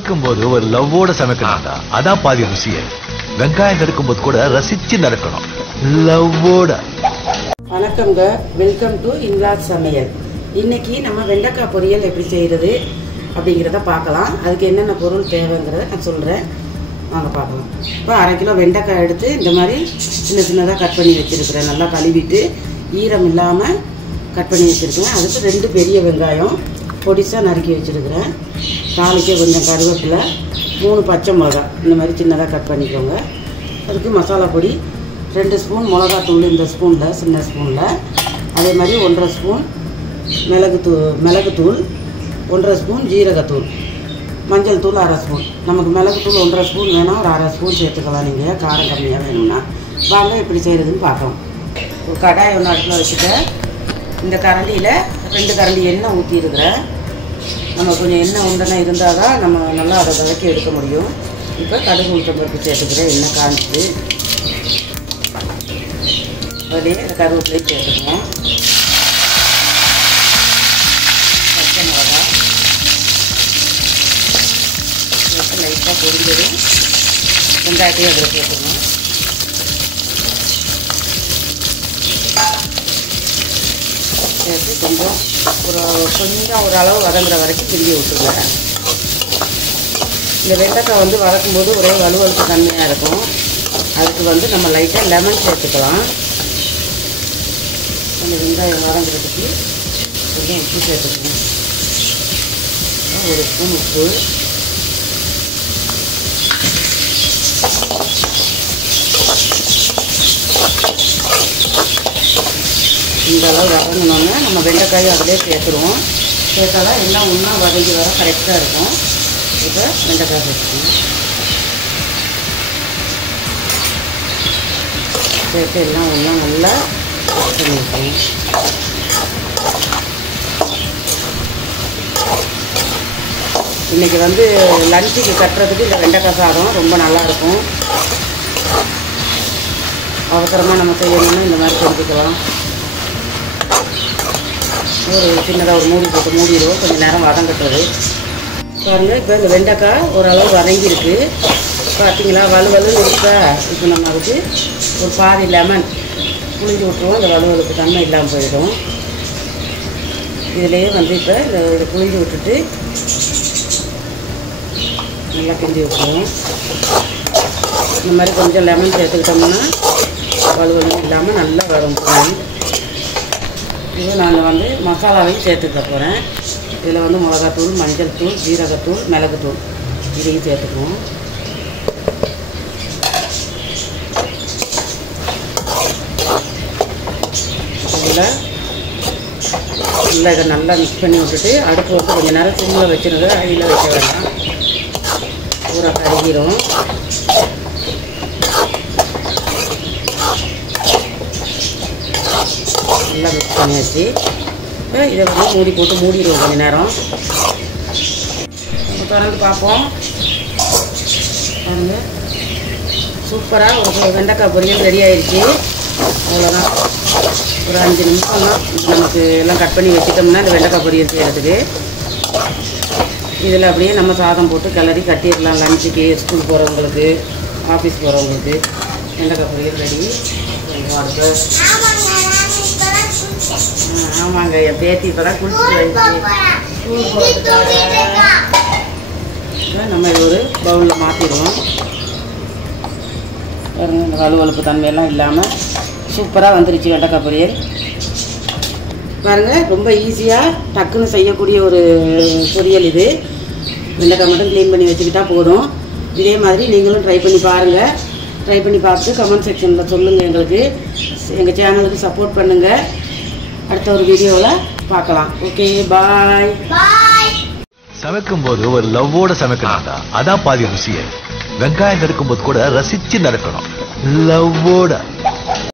சமைக்கும்போது ஒரு லவ்வோட சமைக்கணும்டா. அதான் பாதி ருசியே. வெங்காயம் நறுக்கும்போது கூட ரசிச்சு நறுக்கணும், லவ்வோட. வணக்கம்ங்க, வெல்கம் டு இன்லாஸ் சமையல். இன்னைக்கு நம்ம வெண்டைக்காய் பொரியல் எப்படி செய்யறது அப்படிங்கிறத பார்க்கலாம். அதுக்கு என்னென்ன பொருள் தேவைங்கிறத நான் சொல்கிறேன், வாங்க பார்க்கலாம். இப்போ 1/2 கிலோ வெண்டைக்காய் எடுத்து இந்த மாதிரி சின்ன சின்னதாக கட் பண்ணி வச்சுருக்கிறேன். நல்லா கழுவிட்டு ஈரம் இல்லாமல் கட் பண்ணி வச்சுருக்கேன். அதுக்கு 2 பெரிய வெங்காயம் பொடிசாக நறுக்கி வச்சுருக்கிறேன். தாளிக்க கொஞ்சம் கருவேப்பிலை, 3 பச்சை மிளகா இந்த மாதிரி சின்னதாக கட் பண்ணிக்கோங்க. அதுக்கு மசாலா பொடி 2 ஸ்பூன் மிளகாத்தூள், இந்த ஸ்பூனில் சின்ன ஸ்பூனில். அதே மாதிரி 1/2 ஸ்பூன் மிளகுத்தூள், 1/2 ஸ்பூன் ஜீரகத்தூள், மஞ்சள் தூள் 1/2 ஸ்பூன். நமக்கு மிளகுத்தூள் 1/2 ஸ்பூன் வேணால் ஒரு 1/2 ஸ்பூன் சேர்த்துக்கலாம். நீங்கள் காரம் கம்மியாக வேணும்னா. வாங்க எப்படி செய்கிறதுன்னு பார்க்கலாம். ஒரு கடாய் ஒன்று அடுப்பில் வச்சுட்டேன். இந்த கரண்டியில் 2 கரண்டி எண்ணெய் ஊற்றிருக்கிறேன். நம்ம கொஞ்சம் எண்ணெய் உண்டனா இருந்தால் தான் நம்ம நல்லா அதை விளக்கி எடுக்க முடியும். இப்போ கடுகு உளுத்தம்பருப்பு சேர்த்துக்கிறேன். எண்ணெய் காஞ்சிட்டு அதே கருவேப்பிலையும் சேர்த்துக்குவோம். பச்சை மிளகா லைட்டாக பொரிஞ்சது வெங்காயத்தையும் அதில் சேர்த்துக்கணும். சேர்த்து கொஞ்சம் ஒரு அளவு வதங்குற வரைக்கும் கிண்டி விட்டுருங்க. இந்த வெண்டைக்காய் வந்து வதக்கும்போது ஒரே வலுவலுப்பு தன்மையாக இருக்கும். அதுக்கு நம்ம லைட்டாக லெமன் சேர்த்துக்கலாம். அந்த வெங்காயம் வதங்குறதுக்கு கொஞ்சம் உப்பு சேர்த்துக்கணும். 1 ஸ்பூன் உப்பு, இந்த அளவு வதங்கினோன்னே நம்ம வெண்டைக்காயும் அதிலே சேர்த்துருவோம். சேர்த்தாதான் எல்லாம் ஒன்றா வதங்கி வர கரெக்டாக இருக்கும். இப்போ வெண்டைக்காய் சேர்த்துக்கணும். சேர்த்து எல்லாம் ஒன்றா நல்லா பண்ணிக்கணும். இன்றைக்கி லஞ்சுக்கு கட்டுறதுக்கு இந்த வெண்டைக்காய் சாதம் ரொம்ப நல்லாயிருக்கும். அவசரமாக நம்ம செய்யணும்னா இந்த மாதிரி செஞ்சுக்கலாம். ஒரு சின்னதாக ஒரு மூடி போட்டு மூடிடுவோம். கொஞ்சம் நேரம் வதங்கட்டுறது பாருங்கள். இப்போ இந்த வெண்டைக்காய் ஓரளவு வதங்கியிருக்கு பார்த்தீங்களா, வலுவலுன்னு இருக்கா. இப்போ நம்ம அதுக்கு ஒரு பாதி லெமன் புளிஞ்சு விட்டுருவோம். இந்த வலுவலுக்கு தன்மை இல்லாமல் போயிடும். இதிலேயே இப்போ இதை புளிஞ்சு விட்டுட்டு நல்லா கிண்டி விட்டுருவோம். இந்த மாதிரி கொஞ்சம் லெமன் சேர்த்துக்கிட்டோம்னா வலுவலும் இல்லாமல் நல்லா வரும். இது நான் மசாலாவையும் சேர்த்துக்க போகிறேன். இதில் மிளகாத்தூள், மஞ்சள் தூள், ஜீரகத்தூள், மிளகுத்தூள் இதையும் சேர்த்துக்குவோம். இதில் நல்லா இதை நல்லா மிக்ஸ் பண்ணி விட்டுட்டு அடுப்பு வந்து கொஞ்சம் நேரம் சிம்மில் வச்சுருங்க. அடியில் வைக்க வேண்டாம், பூரா கருகிரும். நல்லா மிக்ஸ் பண்ணியாச்சு. இதை மூடி போட்டு மூடிடுவோம் கொஞ்சம் நேரம். திறந்து பார்ப்போம். பாருங்க, சூப்பராக ஒரு வெண்டைக்காய் பொரியல் ரெடி ஆயிடுச்சு. அவ்வளோதான், ஒரு 5 நிமிஷம் தான் நமக்கு எல்லாம் கட் பண்ணி வச்சுட்டோம்னா இந்த வெண்டைக்காய் பொரியல் செய்கிறதுக்கு. இதில் அப்படியே நம்ம சாதம் போட்டு கிளறி கட்டிடலாம். லஞ்சுக்கு, ஸ்கூல் போகிறவங்களுக்கு, ஆஃபீஸ் போகிறவங்களுக்கு வெண்டைக்காய் பொரியல் ரெடி. ஆமாங்க, என் பேத்தி இப்போ தான் குளிச்சுட்டு வந்துச்சு. நம்ம இது ஒரு பவுலில் மாற்றிடுவோம். பாருங்கள், இந்த வலுவலுப்பு தன்மையெல்லாம் இல்லாமல் சூப்பராக வந்துருச்சு வெண்டைக்காய் பொரியல். பாருங்கள், ரொம்ப ஈஸியாக டக்குன்னு செய்யக்கூடிய ஒரு பொரியல் இது. வெண்டைக்காய் மட்டும் க்ளீன் பண்ணி வச்சுக்கிட்டா போதும். இதே மாதிரி நீங்களும் ட்ரை பண்ணி பாருங்கள். ட்ரை பண்ணி பார்த்துட்டு கமெண்ட் செக்ஷனில் சொல்லுங்கள். எங்கள் சேனலுக்கு சப்போர்ட் பண்ணுங்கள். அடுத்த ஒரு வீடியோவில் பார்க்கலாம். ஓகே, பாய். சமைக்கும்போது ஒரு லவ்வோட சமைக்கணும்டா. அதான் பாதி ருசியே. வெங்காயம் நறுக்கும்போது கூட ரசிச்சு நறுக்கணும், லவ்வோட.